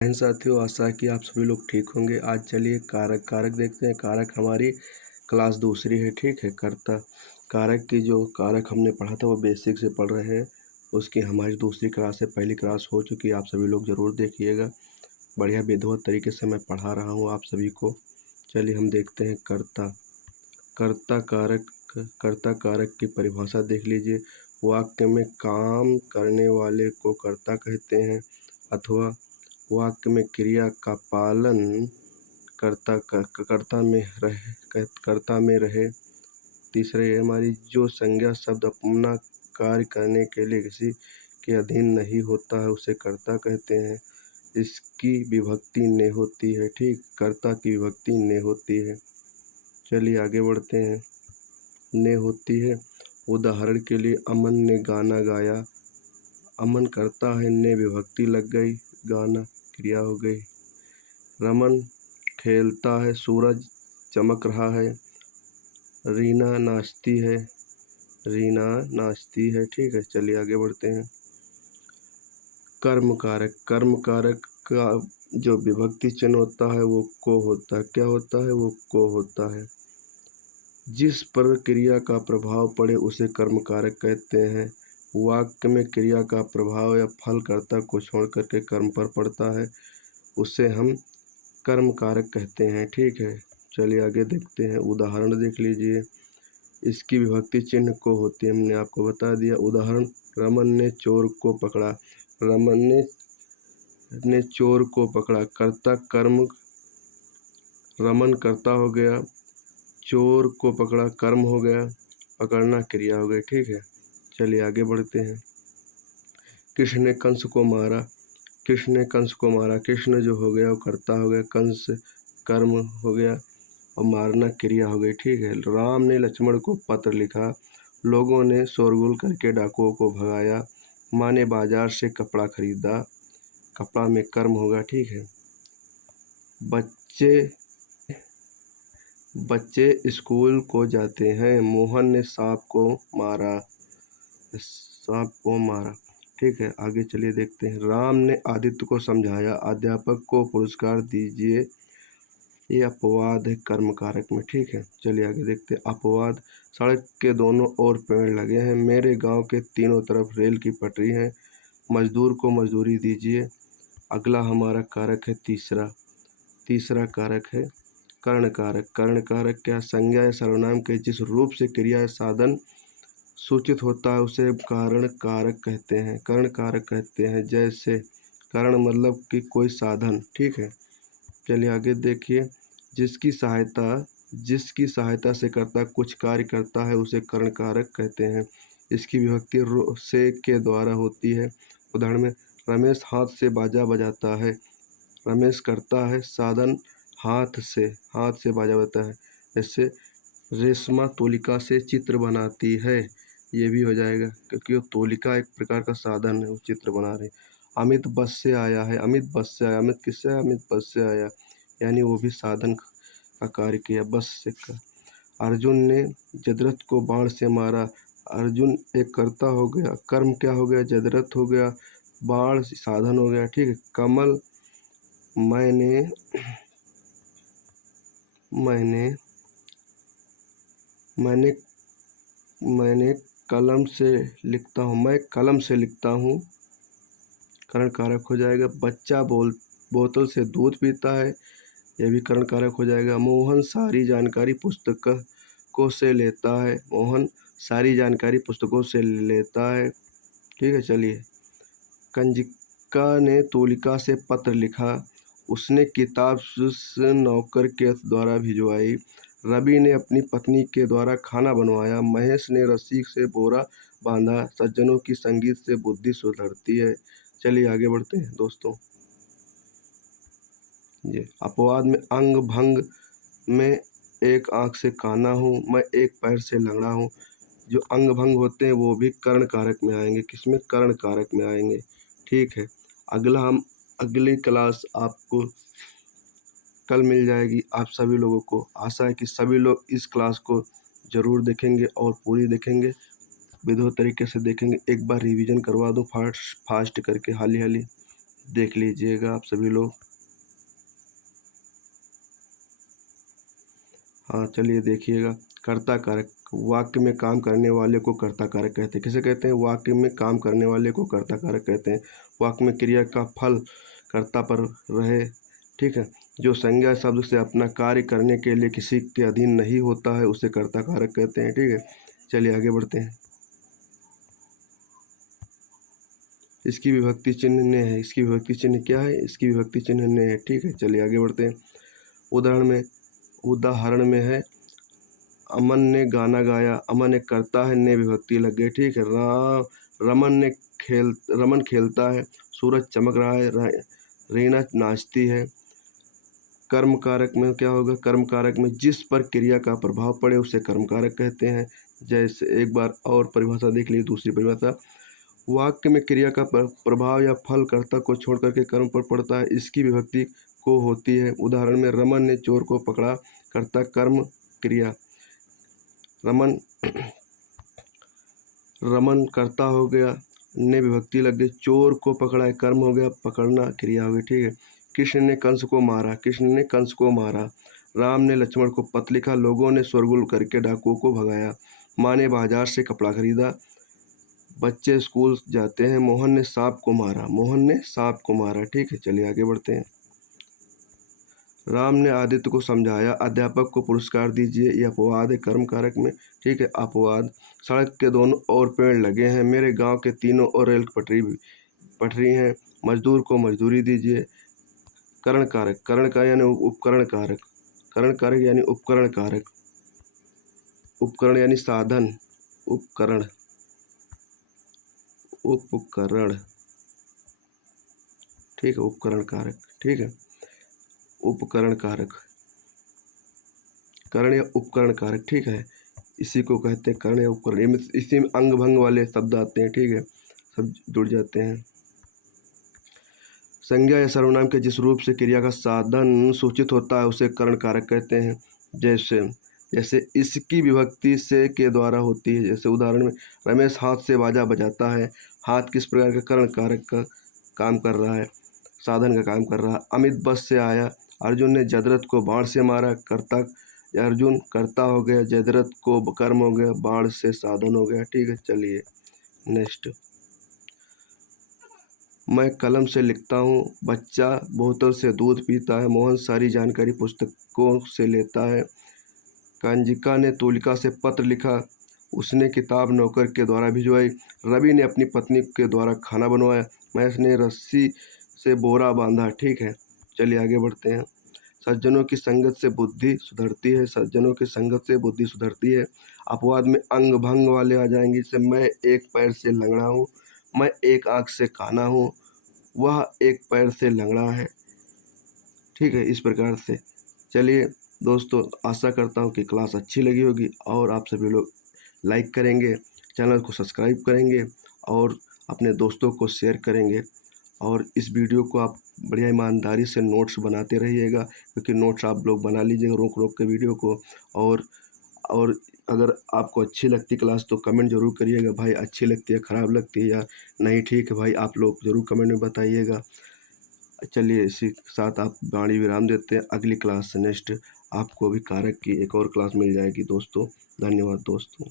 साथियों, आशा है कि आप सभी लोग ठीक होंगे। आज चलिए कारक देखते हैं। कारक हमारी क्लास दूसरी है, ठीक है। कर्ता कारक की जो कारक हमने पढ़ा था वो बेसिक से पढ़ रहे हैं। उसकी हमारी दूसरी क्लास है, पहली क्लास हो चुकी है। आप सभी लोग ज़रूर देखिएगा। बढ़िया विधिवत तरीके से मैं पढ़ा रहा हूँ आप सभी को। चलिए हम देखते हैं कर्ता। कर्ता कारक कर्ता कारक की परिभाषा देख लीजिए। वाक्य में काम करने वाले को कर्ता कहते हैं, अथवा वाक्य में क्रिया का पालन कर्ता में रहे। तीसरे ये हमारी जो संज्ञा शब्द अपना कार्य करने के लिए किसी के अधीन नहीं होता है उसे कर्ता कहते हैं। इसकी विभक्ति ने होती है, ठीक। कर्ता की विभक्ति ने होती है। चलिए आगे बढ़ते हैं। ने होती है। उदाहरण के लिए अमन ने गाना गाया। अमन करता है, ने विभक्ति लग गई, गाना क्रिया हो गई। रमन खेलता है, सूरज चमक रहा है। रीना नाचती है, रीना नाचती है, ठीक है। चलिए आगे बढ़ते हैं। कर्म कारक का जो विभक्ति चिन्ह होता है वो को होता है। क्या होता है? वो को होता है। जिस पर क्रिया का प्रभाव पड़े उसे कर्म कारक कहते हैं। वाक्य में क्रिया का प्रभाव या फल कर्ता को छोड़ करके कर्म पर पड़ता है उसे हम कर्म कारक कहते हैं, ठीक है। चलिए आगे देखते हैं। उदाहरण देख लीजिए। इसकी विभक्ति चिन्ह को होती है, हमने आपको बता दिया। उदाहरण, रमन ने चोर को पकड़ा। रमन ने चोर को पकड़ा। कर्ता कर्म, रमन कर्ता हो गया, चोर को पकड़ा कर्म हो गया, पकड़ना क्रिया हो गई, ठीक है। चलिए आगे बढ़ते हैं। कृष्ण ने कंस को मारा। कृष्ण ने कंस को मारा। कृष्ण जो हो गया वो कर्ता हो गया, कंस कर्म हो गया और मारना क्रिया हो गई, ठीक है। राम ने लक्ष्मण को पत्र लिखा। लोगों ने शोरगुल करके डाकुओं को भगाया। माँ ने बाजार से कपड़ा खरीदा। कपड़ा में कर्म होगा, ठीक है। बच्चे स्कूल को जाते हैं। मोहन ने सांप को मारा। सांप को मारा, ठीक है। आगे चलिए देखते हैं। राम ने आदित्य को समझाया। अध्यापक को पुरस्कार दीजिए। ये अपवाद है कर्म कारक में, ठीक है। चलिए आगे देखते हैं। अपवाद, सड़क के दोनों ओर पेड़ लगे हैं। मेरे गांव के तीनों तरफ रेल की पटरी है। मजदूर को मजदूरी दीजिए। अगला हमारा कारक है तीसरा कारक है कर्ण कारक। कर्ण कारक क्या? संज्ञा या सर्वनाम के जिस रूप से क्रिया या साधन सूचित होता है उसे कारण कारक कहते हैं, कर्ण कारक कहते हैं। जैसे कारण मतलब कि कोई साधन, ठीक है। चलिए आगे देखिए। जिसकी सहायता से कर्ता कुछ कार्य करता है उसे कर्ण कारक कहते हैं। इसकी विभक्ति से के द्वारा होती है। उदाहरण में, रमेश हाथ से बाजा बजाता है। रमेश करता है, साधन हाथ से बाजा बजाता है। जैसे रेशमा तोलिका से चित्र बनाती है, ये भी हो जाएगा क्योंकि वो तोलिका एक प्रकार का साधन है, वो चित्र बना रहे। अमित बस से आया है। अमित बस से आया। अमित किससे आया? अमित बस से आया, यानी वो भी साधन का कार्य किया, बस से का। अर्जुन ने जदरथ को बाण से मारा। अर्जुन एक कर्ता हो गया, कर्म क्या हो गया? जदरथ हो गया, बाण साधन हो गया, ठीक है। कमल, मैंने मैंने मैंने कलम से लिखता हूँ। मैं कलम से लिखता हूँ, कर्ण कारक हो जाएगा। बच्चा बोतल से दूध पीता है, यह भी कर्ण कारक हो जाएगा। मोहन सारी जानकारी पुस्तकों से लेता है। मोहन सारी जानकारी पुस्तकों से लेता है, ठीक है। चलिए, कंजिका ने तोलिका से पत्र लिखा। उसने किताब नौकर के द्वारा भिजवाई। रवि ने अपनी पत्नी के द्वारा खाना बनवाया। महेश ने रस्सी से बोरा बांधा। सज्जनों की संगीत से बुद्धि सुधरती है। चलिए आगे बढ़ते हैं दोस्तों। ये अपवाद में अंग भंग में एक आंख से काना हूँ, मैं एक पैर से लंगड़ा हूँ। जो अंग भंग होते हैं वो भी कर्ण कारक में आएंगे। किसमें? कर्ण कारक में आएंगे, ठीक है। अगली क्लास आपको कल मिल जाएगी। आप सभी लोगों को आशा है कि सभी लोग इस क्लास को ज़रूर देखेंगे और पूरी देखेंगे, विधिवत तरीके से देखेंगे। एक बार रिवीजन करवा दूँ फास्ट करके, हाली देख लीजिएगा आप सभी लोग। हाँ चलिए देखिएगा, कर्ता कारक, वाक्य में काम करने वाले को कर्ता कारक कहते हैं। किसे कहते हैं? वाक्य में काम करने वाले को कर्ता कारक कहते हैं। वाक्य में क्रिया का फल कर्ता पर रहे, ठीक है। जो संज्ञा शब्द से अपना कार्य करने के लिए किसी के अधीन नहीं होता है उसे कर्ता कारक कहते हैं, ठीक है। चलिए आगे बढ़ते हैं। इसकी विभक्ति चिन्ह ने है। इसकी विभक्ति चिन्ह क्या है? इसकी विभक्ति चिन्ह ने है, ठीक है। चलिए आगे बढ़ते हैं। उदाहरण में है अमन ने गाना गाया। अमन एक कर्ता है, ने विभक्ति लग गई, ठीक है। रमन खेलता है। सूरज चमक रहा है। रीना नाचती है। कर्म कारक में क्या होगा? कर्म कारक में जिस पर क्रिया का प्रभाव पड़े उसे कर्म कारक कहते हैं। जैसे एक बार और परिभाषा देख लीजिए, दूसरी परिभाषा। वाक्य में क्रिया का प्रभाव या फल कर्ता को छोड़ करके कर्म पर पड़ता है, इसकी विभक्ति को होती है। उदाहरण में रमन ने चोर को पकड़ा। कर्ता कर्म क्रिया, रमन कर्ता हो गया, ने विभक्ति लग गई। चोर को पकड़ा है, कर्म हो गया, पकड़ना क्रिया हो गई, ठीक है। कृष्ण ने कंस को मारा। कृष्ण ने कंस को मारा। राम ने लक्ष्मण को पत्र लिखा। लोगों ने शोरगुल करके डाकुओं को भगाया। माँ ने बाजार से कपड़ा खरीदा। बच्चे स्कूल जाते हैं। मोहन ने सांप को मारा। मोहन ने सांप को मारा, ठीक है। चलिए आगे बढ़ते हैं। राम ने आदित्य को समझाया। अध्यापक को पुरस्कार दीजिए। यह अपवाद है कर्म कारक में, ठीक है। अपवाद। सड़क के दोनों ओर पेड़ लगे हैं। मेरे गांव के तीनों ओर रेल पटरी हैं। मजदूर को मजदूरी दीजिए। करण कारक, करण का यानी उपकरण कारक, करण कारक यानी उपकरण कारक। उपकरण यानी साधन, उपकरण, उपकरण, ठीक है। उपकरण कारक, ठीक है। उपकरण कारक, करण या उपकरण कारक, ठीक है। इसी को कहते हैं कर्ण या उपकरण। इसी में अंग भंग वाले शब्द आते हैं, ठीक है, सब जुड़ जाते हैं। संज्ञा या सर्वनाम के जिस रूप से क्रिया का साधन सूचित होता है उसे कर्ण कारक कहते हैं। जैसे जैसे इसकी विभक्ति से के द्वारा होती है। जैसे उदाहरण में रमेश हाथ से बाजा बजाता है। हाथ किस प्रकार का कर्ण कारक का काम कर रहा है, साधन का काम कर रहा है। अमित बस से आया। अर्जुन ने जयद्रथ को बाण से मारा। कर्ता अर्जुन कर्ता हो गया। जयद्रथ को कर्म हो गया। बाण से साधन हो गया, ठीक है। चलिए नेक्स्ट। मैं कलम से लिखता हूँ। बच्चा बोतल से दूध पीता है। मोहन सारी जानकारी पुस्तकों से लेता है। कांजिका ने तूलिका से पत्र लिखा। उसने किताब नौकर के द्वारा भिजवाई। रवि ने अपनी पत्नी के द्वारा खाना बनवाया। महेश ने रस्सी से बोरा बांधा, ठीक है। चलिए आगे बढ़ते हैं। सज्जनों की संगत से बुद्धि सुधरती है। सज्जनों की संगत से बुद्धि सुधरती है। अपवाद में अंग भंग वाले आ जाएंगे। जैसे मैं एक पैर से लंगड़ा हूँ। मैं एक आंख से काना हूँ। वह एक पैर से लंगड़ा है, ठीक है। इस प्रकार से। चलिए दोस्तों, आशा करता हूँ कि क्लास अच्छी लगी होगी और आप सभी लोग लाइक करेंगे, चैनल को सब्सक्राइब करेंगे और अपने दोस्तों को शेयर करेंगे। और इस वीडियो को आप बढ़िया ईमानदारी से नोट्स बनाते रहिएगा, क्योंकि नोट्स आप लोग बना लीजिएगा रोक रोक के वीडियो को। और अगर आपको अच्छी लगती क्लास तो कमेंट जरूर करिएगा, भाई अच्छी लगती है, ख़राब लगती है या नहीं, ठीक है भाई, आप लोग ज़रूर कमेंट में बताइएगा। चलिए इसी के साथ आप गाड़ी विराम देते हैं। अगली क्लास से नेक्स्ट आपको भी कारक की एक और क्लास मिल जाएगी दोस्तों। धन्यवाद दोस्तों।